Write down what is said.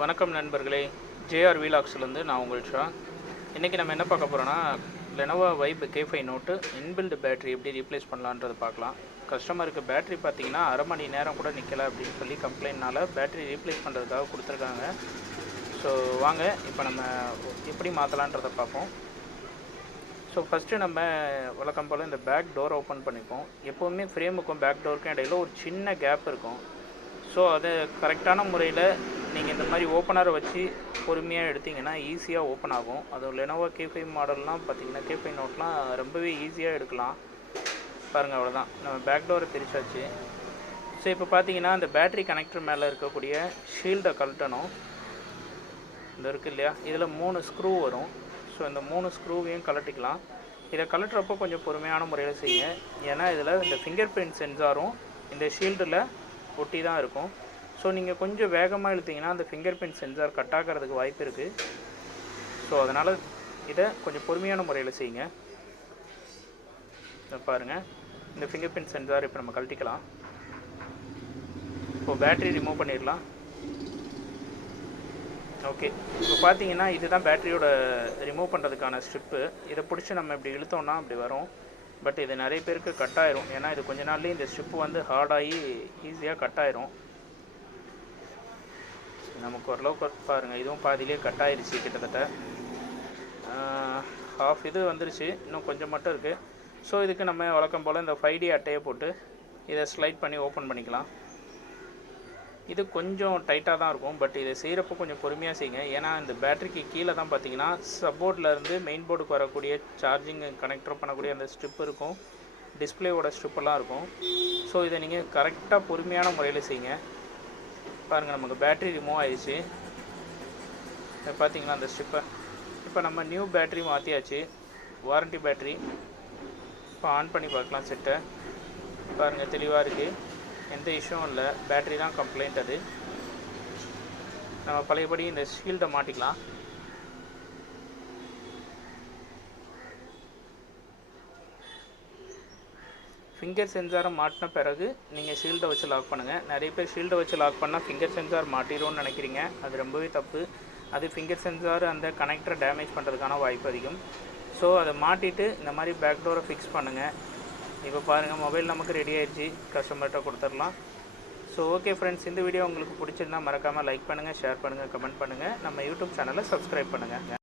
வணக்கம் நண்பர்களே, ஜேஆர் வீலாக்ஸ்லேருந்து நான் உங்கள் ஷா. இன்றைக்கி நம்ம என்ன பார்க்க போகிறோன்னா, Lenovovibe K5 note inbuilt battery எப்படி ரீப்ளேஸ் பண்ணலான்றதை பார்க்கலாம். கஸ்டமருக்கு பேட்டரி பார்த்தீங்கன்னா அரை மணி நேரம் கூட நிற்கலை அப்படின்னு சொல்லி கம்ப்ளைண்ட்னால பேட்டரி ரீப்ளேஸ் பண்ணுறதுக்காக கொடுத்துருக்காங்க. ஸோ வாங்க இப்போ நம்ம எப்படி மாற்றலான்றதை பார்ப்போம். ஸோ ஃபஸ்ட்டு நம்ம வழக்கம் போல் இந்த பேக் டோர் ஓப்பன் பண்ணிப்போம். எப்போவுமே ஃப்ரேமுக்கும் பேக் டோருக்கும் இடையில ஒரு சின்ன கேப் இருக்கும். ஸோ அதை கரெக்டான முறையில் நீங்கள் இந்த மாதிரி ஓப்பனரை வச்சு பொறுமையாக எடுத்திங்கன்னா ஈஸியாக ஓப்பன் ஆகும். அதுவும் Lenovo K5 மாடல்லாம் பார்த்திங்கன்னா K5 நோட்லாம் ரொம்பவே ஈஸியாக எடுக்கலாம். பாருங்கள், அவ்வளோதான், நம்ம பேக் டோரை பிரித்தாச்சு. ஸோ இப்போ பார்த்தீங்கன்னா அந்த பேட்ரி கனெக்டர் மேலே இருக்கக்கூடிய ஷீல்டை கழட்டணும். இந்த இருக்குது இல்லையா, இதில் 3 ஸ்க்ரூ வரும். ஸோ இந்த 3 ஸ்க்ரூவையும் கழட்டிக்கலாம். இதை கழட்டுறப்போ கொஞ்சம் பொறுமையான முறையில் செய்யுங்க. ஏன்னா இதில் இந்த ஃபிங்கர் பிரிண்ட் சென்சாரும் இந்த ஷீல்டில் ஒட்டி தான் இருக்கும். ஸோ நீங்கள் கொஞ்சம் வேகமாக இழுத்தீங்கன்னா அந்த ஃபிங்கர் பிரிண்ட் சென்சார் கட் ஆகிறதுக்கு வாய்ப்பு இருக்குது. ஸோ அதனால் இதை கொஞ்சம் பொறுமையான முறையில் செய்யுங்க. பாருங்கள், இந்த ஃபிங்கர் பிரிண்ட் சென்சார் இப்போ நம்ம கழட்டிக்கலாம். இப்போது பேட்டரி ரிமூவ் பண்ணிடலாம். ஓகே, இப்போ பார்த்தீங்கன்னா இதுதான் பேட்டரியோட ரிமூவ் பண்ணுறதுக்கான ஸ்ட்ரிப்பு. இதை பிடிச்சி நம்ம இப்படி இழுத்தோம்னா அப்படி வரும். பட் இது நிறைய பேருக்கு கட் ஆயிரும். ஏன்னா இது கொஞ்ச நாள்லேயே இந்த ஸ்ட்ரிப்பு வந்து ஹார்டாகி ஈஸியாக கட் ஆயிரும். நமக்கு ஓரளவுக்கு பாருங்கள், இதுவும் பாதியிலே கட் ஆயிடுச்சு. கிட்டத்தட்ட ஹாஃப் இது வந்துருச்சு, இன்னும் கொஞ்சம் மட்டும் இருக்குது. ஸோ இதுக்கு நம்ம வழக்கம் போல் இந்த 5D அட்டையை போட்டு இதை ஸ்லைட் பண்ணி ஓப்பன் பண்ணிக்கலாம். இது கொஞ்சம் டைட்டாக தான் இருக்கும். பட் இதை செய்கிறப்போ கொஞ்சம் பொறுமையாக செய்யுங்க. ஏன்னா இந்த பேட்டரிக்கு கீழே தான் பார்த்தீங்கன்னா சப்போர்ட்லேருந்து மெயின் போர்டுக்கு வரக்கூடிய சார்ஜிங் கனெக்டர் பண்ணக்கூடிய அந்த ஸ்ட்ரிப் இருக்கும், டிஸ்பிளேவோட ஸ்ட்ரிப்பெல்லாம் இருக்கும். ஸோ இதை நீங்கள் கரெக்டாக பொறுமையான முறையில் செய்யுங்க. பாருங்கள், நமக்கு பேட்டரி ரிமூவ் ஆயிடுச்சு. பார்த்தீங்களா அந்த ஸ்ட்ரிப்பை. இப்போ நம்ம நியூ பேட்டரி மாற்றியாச்சு, வாரண்டி பேட்டரி. இப்போ ஆன் பண்ணி பார்க்கலாம் செட்டை. பாருங்கள், தெளிவாக இருக்குது, எந்த இஷ்யூவும் இல்லை. பேட்டரி தான் கம்ப்ளைண்ட். அது நம்ம பழையபடி இந்த ஷீல்டை மாட்டிக்கலாம். ஃபிங்கர் சென்சாரை மாட்டின பிறகு நீங்கள் ஷீல்டை வச்சு லாக் பண்ணுங்கள். நிறைய பேர் ஷீல்டை வச்சு லாக் பண்ணால் ஃபிங்கர் சென்சார் மாட்டிடும்னு நினைக்கிறீங்க. அது ரொம்பவே தப்பு. அது ஃபிங்கர் சென்சார் அந்த கனெக்டரை டேமேஜ் பண்ணுறதுக்கான வாய்ப்பு அதிகம். ஸோ அதை மாட்டிட்டு இந்த மாதிரி பேக் டோரை ஃபிக்ஸ் பண்ணுங்கள். இப்போ பாருங்கள், மொபைல் நமக்கு ரெடி ஆகிடுச்சு, கஸ்டமர்கிட்ட கொடுத்துடலாம். ஸோ ஓகே ஃப்ரெண்ட்ஸ், இந்த வீடியோ உங்களுக்கு பிடிச்சிருந்தால் மறக்காமல் லைக் பண்ணுங்கள், ஷேர் பண்ணுங்கள், கமெண்ட் பண்ணுங்கள். நம்ம யூடியூப் சேனலை சப்ஸ்கிரைப் பண்ணுங்கள்.